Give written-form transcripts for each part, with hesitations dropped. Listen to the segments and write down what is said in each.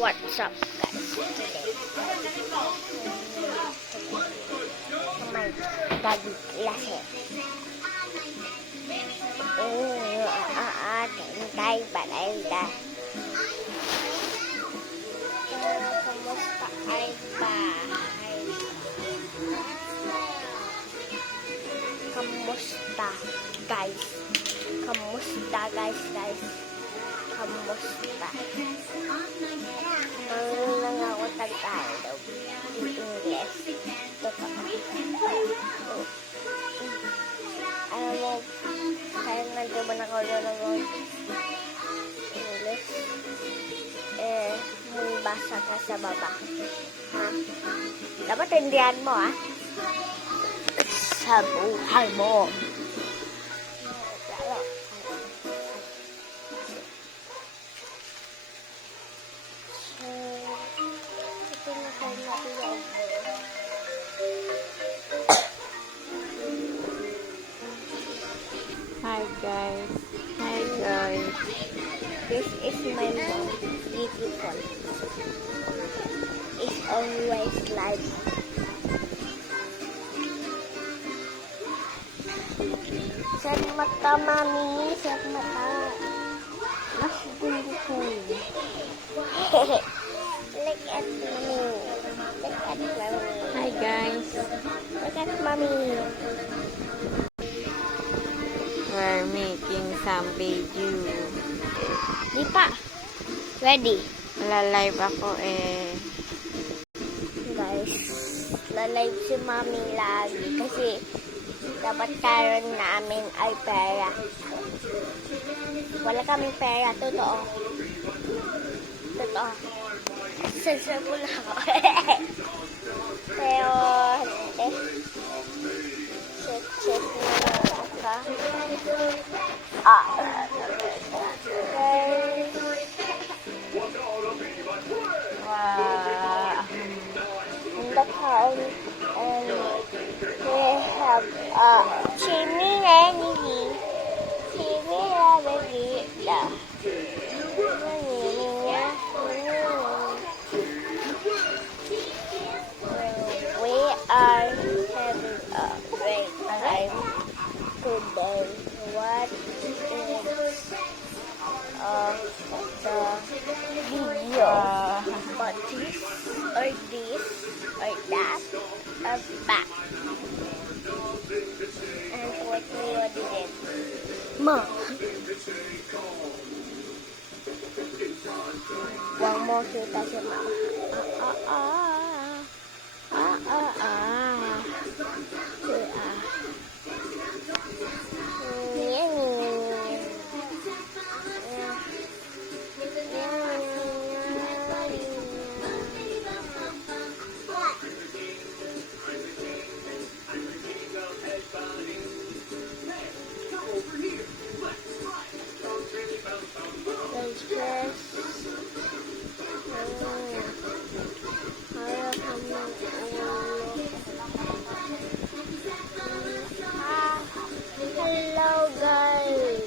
What's up, guys? Today, my daddy lesson. Tay Barayda. Kamusta ay bahay? Kamusta, guys? Kamusta, guys? Kamusta? Marunong ako Tagalog. English. Alam mo, kaya nagdaman ako ng English. May basa ka sa baba. Ha? Dapat tindihan mo, ha? Sa buhay mo. Hi guys. This is my mom. Beautiful. It's always live. Set mata, mami. Set mata. Mas beautiful. Look at mommy. Look at mommy. Hi guys. Look at mommy. We're making some video. Di pa. Ready? Lalive ako Guys, lalive si mami lagi kasi dapat karon namin ay pera. Wala kaming pera, totoo. Totoo. Sensible ako. Pero, check na lang ako. wow. In the car, and we have chimney remedy. Chimney remedy. We are having a great time today. What is the video? But this or that or back. And what we did. Ma. One more kita si mama. Hello guys,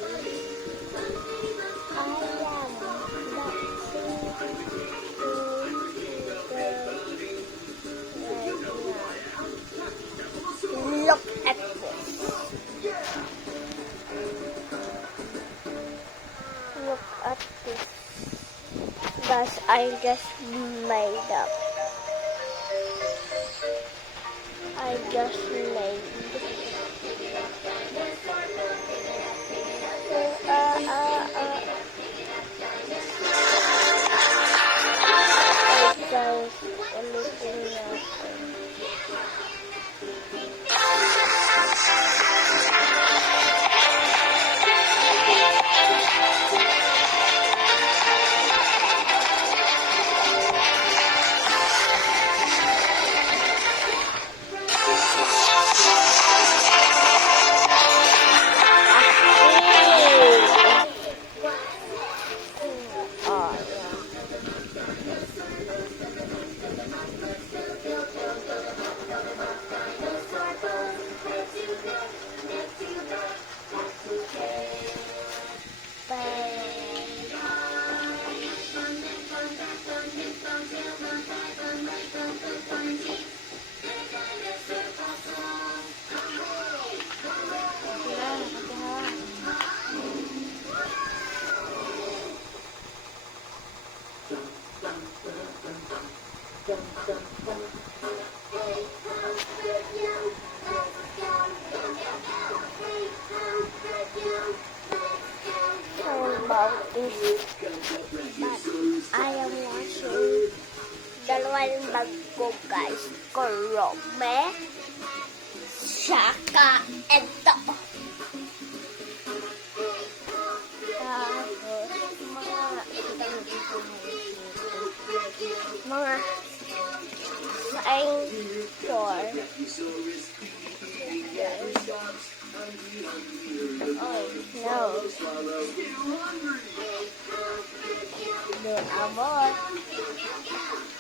I am look at this. Look at this. Guys, I just made up. I just made. Guys, everything else. About this, but I am washing dalawa yung bag ko, guys. Korobe, saka ito. Tapos, mga saing store. Oh, no. Doon abot.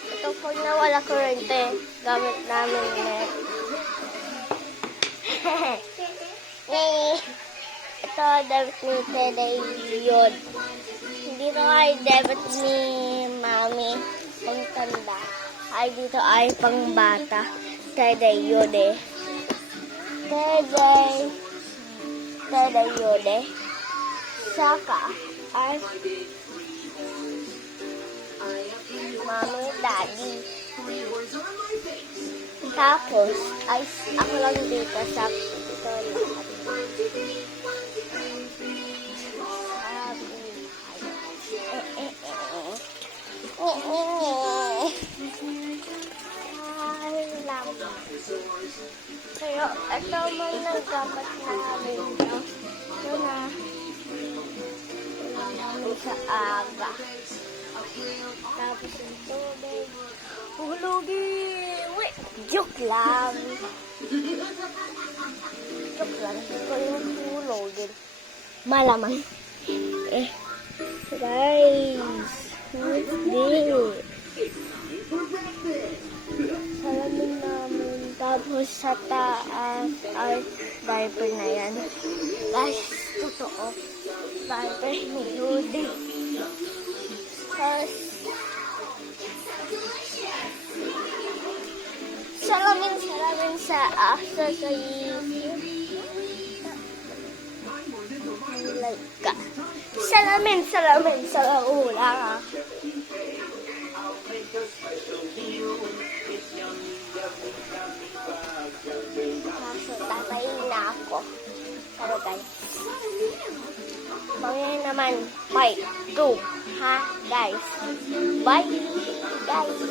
Ito pag nawala kurente, gamit namin net. Ito, debit ni Tede yun. Hindi to ay debit ni Mami, pang tanda. Ay, dito ay pang bata. Tede yun eh. Tede yun eh. Saka, ay Mami, Daddy. Tapos, ay ako lang dito sa ito lahat. Ay, lang. Pero, ito man nagkapat namin. Ito na. Ito namin sa aga. Tapos yung tubig. Hulugin! Wait! Joke lang. Joke lang. Ito yung hulugin. Malamang. Guys. Hindi. Salamin namin. Tapos sa taas ay diaper na yan. Guys, totoo. Diaper ni Rudy. Tapos, salamin sa like salamin sa laula. Kaso tatayin na ako. Pero guys, mamaya naman, part 2, ha guys? Bye guys!